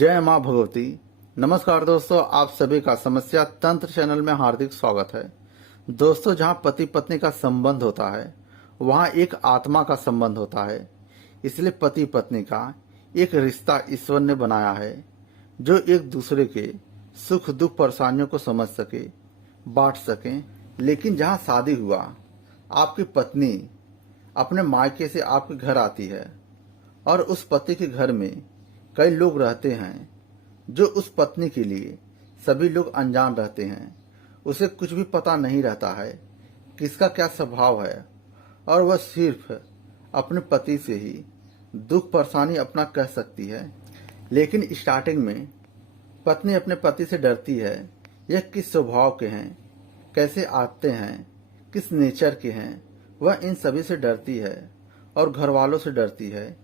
जय माँ भगवती। नमस्कार दोस्तों, आप सभी का समस्या तंत्र चैनल में हार्दिक स्वागत है। दोस्तों, जहाँ पति पत्नी का संबंध होता है वहाँ एक आत्मा का संबंध होता है। इसलिए पति पत्नी का एक रिश्ता ईश्वर ने बनाया है जो एक दूसरे के सुख दुख परेशानियों को समझ सके, बांट सके। लेकिन जहाँ शादी हुआ, आपकी पत्नी अपने मायके से आपके घर आती है और उस पति के घर में कई लोग रहते हैं जो उस पत्नी के लिए सभी लोग अनजान रहते हैं। उसे कुछ भी पता नहीं रहता है किसका क्या स्वभाव है और वह सिर्फ अपने पति से ही दुख परेशानी अपना कह सकती है। लेकिन स्टार्टिंग में पत्नी अपने पति से डरती है। यह किस स्वभाव के हैं, कैसे आते हैं, किस नेचर के हैं, वह इन सभी से डरती है और घर वालों से डरती है।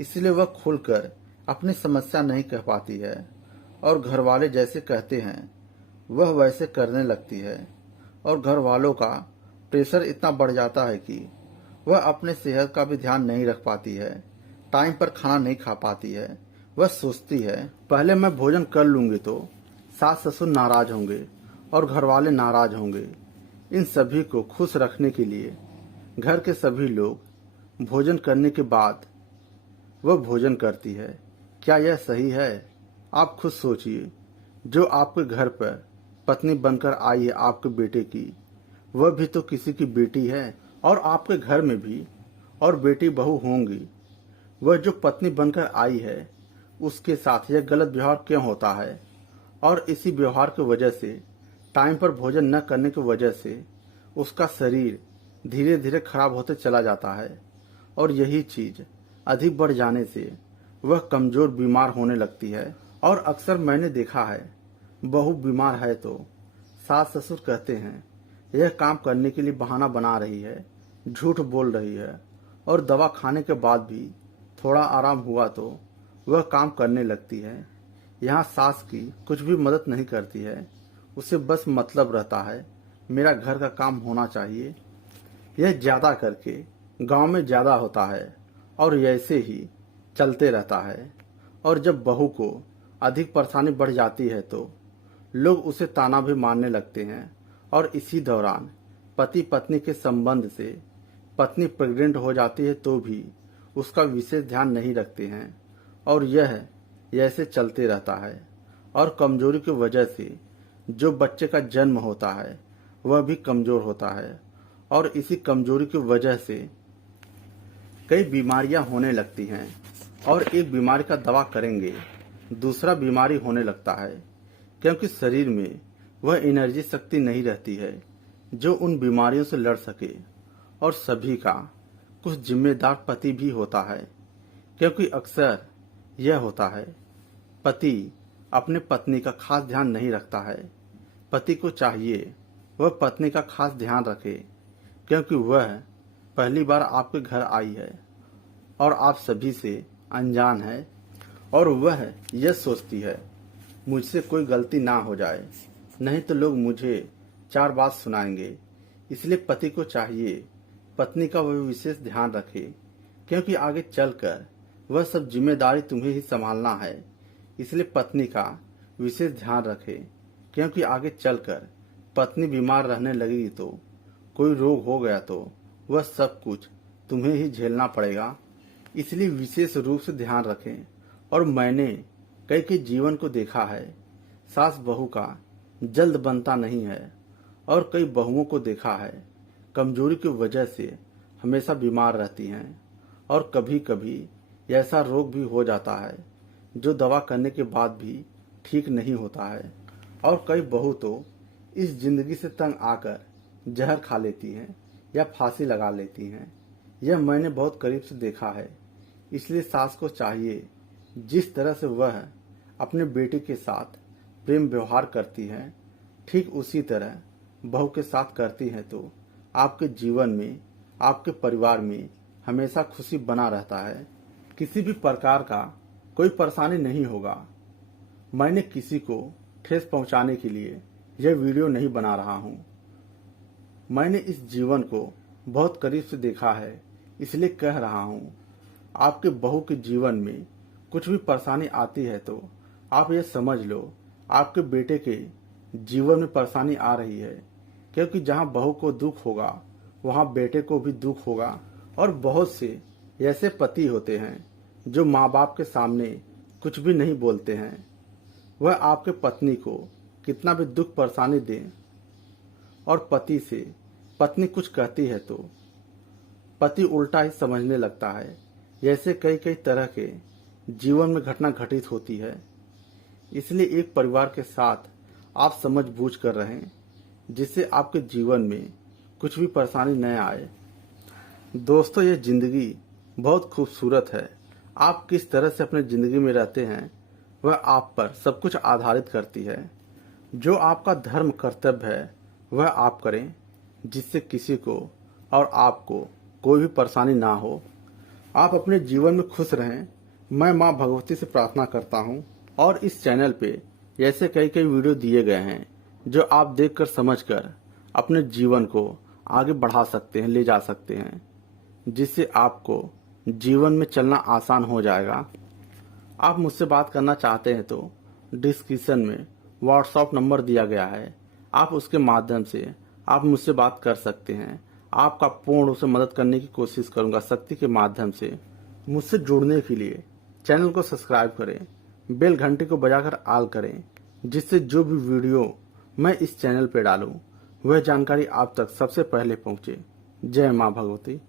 इसलिए वह खुलकर अपनी समस्या नहीं कह पाती है और घर वाले जैसे कहते हैं वह वैसे करने लगती है और घर वालों का प्रेशर इतना बढ़ जाता है कि वह अपने सेहत का भी ध्यान नहीं रख पाती है, टाइम पर खाना नहीं खा पाती है। वह सोचती है पहले मैं भोजन कर लूंगी तो सास ससुर नाराज होंगे और घर वाले नाराज होंगे। इन सभी को खुश रखने के लिए घर के सभी लोग भोजन करने के बाद वह भोजन करती है। क्या यह सही है? आप खुद सोचिए। जो आपके घर पर पत्नी बनकर आई है आपके बेटे की, वह भी तो किसी की बेटी है और आपके घर में भी और बेटी बहू होंगी। वह जो पत्नी बनकर आई है उसके साथ यह गलत व्यवहार क्यों होता है? और इसी व्यवहार की वजह से, टाइम पर भोजन न करने की वजह से उसका शरीर धीरे धीरे खराब होते चला जाता है और यही चीज अधिक बढ़ जाने से वह कमजोर बीमार होने लगती है। और अक्सर मैंने देखा है, बहू बीमार है तो सास ससुर कहते हैं यह काम करने के लिए बहाना बना रही है, झूठ बोल रही है, और दवा खाने के बाद भी थोड़ा आराम हुआ तो वह काम करने लगती है। यहाँ सास की कुछ भी मदद नहीं करती है, उसे बस मतलब रहता है मेरा घर का काम होना चाहिए। यह ज्यादा करके गांव में ज्यादा होता है और ऐसे ही चलते रहता है। और जब बहू को अधिक परेशानी बढ़ जाती है तो लोग उसे ताना भी मारने लगते हैं। और इसी दौरान पति पत्नी के संबंध से पत्नी प्रेग्नेंट हो जाती है तो भी उसका विशेष ध्यान नहीं रखते हैं और यह ऐसे चलते रहता है। और कमजोरी की वजह से जो बच्चे का जन्म होता है वह भी कमजोर होता है और इसी कमजोरी की वजह से कई बीमारियां होने लगती हैं। और एक बीमारी का दवा करेंगे दूसरा बीमारी होने लगता है, क्योंकि शरीर में वह एनर्जी शक्ति नहीं रहती है जो उन बीमारियों से लड़ सके। और सभी का कुछ जिम्मेदार पति भी होता है, क्योंकि अक्सर यह होता है पति अपने पत्नी का खास ध्यान नहीं रखता है। पति को चाहिए वह पत्नी का खास ध्यान रखे, क्योंकि वह पहली बार आपके घर आई है और आप सभी से अनजान है और वह यह सोचती है मुझसे कोई गलती ना हो जाए, नहीं तो लोग मुझे चार बात सुनाएंगे। इसलिए पति को चाहिए पत्नी का वह विशेष ध्यान रखे, क्योंकि आगे चलकर वह सब जिम्मेदारी तुम्हें ही संभालना है। इसलिए पत्नी का विशेष ध्यान रखे, क्योंकि आगे चलकर पत्नी बीमार रहने लगेगी तो कोई रोग हो गया तो वह सब कुछ तुम्हें ही झेलना पड़ेगा। इसलिए विशेष रूप से ध्यान रखें। और मैंने कई के जीवन को देखा है, सास बहू का जल्द बनता नहीं है और कई बहुओं को देखा है कमजोरी की वजह से हमेशा बीमार रहती हैं और कभी कभी ऐसा रोग भी हो जाता है जो दवा करने के बाद भी ठीक नहीं होता है। और कई बहू तो इस जिंदगी से तंग आकर जहर खा लेती हैं या फांसी लगा लेती हैं। यह मैंने बहुत करीब से देखा है। इसलिए सास को चाहिए जिस तरह से वह अपने बेटे के साथ प्रेम व्यवहार करती है ठीक उसी तरह बहू के साथ करती है तो आपके जीवन में, आपके परिवार में हमेशा खुशी बना रहता है। किसी भी प्रकार का कोई परेशानी नहीं होगा। मैंने किसी को ठेस पहुंचाने के लिए यह वीडियो नहीं बना रहा हूं। मैंने इस जीवन को बहुत करीब से देखा है, इसलिए कह रहा हूं। आपके बहू के जीवन में कुछ भी परेशानी आती है तो आप ये समझ लो, आपके बेटे के जीवन में परेशानी आ रही है, क्योंकि जहाँ बहू को दुख होगा वहाँ बेटे को भी दुख होगा। और बहुत से ऐसे पति होते हैं जो माँ बाप के सामने कुछ भी नहीं बोलते हैं। वह आपके पत्नी को कितना भी दुख परेशानी दें और पति से पत्नी कुछ कहती है तो पति उल्टा ही समझने लगता है। जैसे कई कई तरह के जीवन में घटना घटित होती है। इसलिए एक परिवार के साथ आप समझ बूझ कर रहें, जिससे आपके जीवन में कुछ भी परेशानी न आए। दोस्तों, ये जिंदगी बहुत खूबसूरत है। आप किस तरह से अपने जिंदगी में रहते हैं वह आप पर सब कुछ आधारित करती है। जो आपका धर्म कर्तव्य है वह आप करें, जिससे किसी को और आपको कोई भी परेशानी ना हो। आप अपने जीवन में खुश रहें। मैं माँ भगवती से प्रार्थना करता हूँ। और इस चैनल पे ऐसे कई कई वीडियो दिए गए हैं जो आप देखकर समझकर अपने जीवन को आगे बढ़ा सकते हैं, ले जा सकते हैं, जिससे आपको जीवन में चलना आसान हो जाएगा। आप मुझसे बात करना चाहते हैं तो डिस्क्रिप्शन में व्हाट्सएप नंबर दिया गया है, आप उसके माध्यम से आप मुझसे बात कर सकते हैं। आपका पूर्ण उसे मदद करने की कोशिश करूंगा शक्ति के माध्यम से। मुझसे जुड़ने के लिए चैनल को सब्सक्राइब करें, बेल घंटी को बजाकर ऑल करें, जिससे जो भी वीडियो मैं इस चैनल पर डालूं वह जानकारी आप तक सबसे पहले पहुंचे। जय मां भगवती।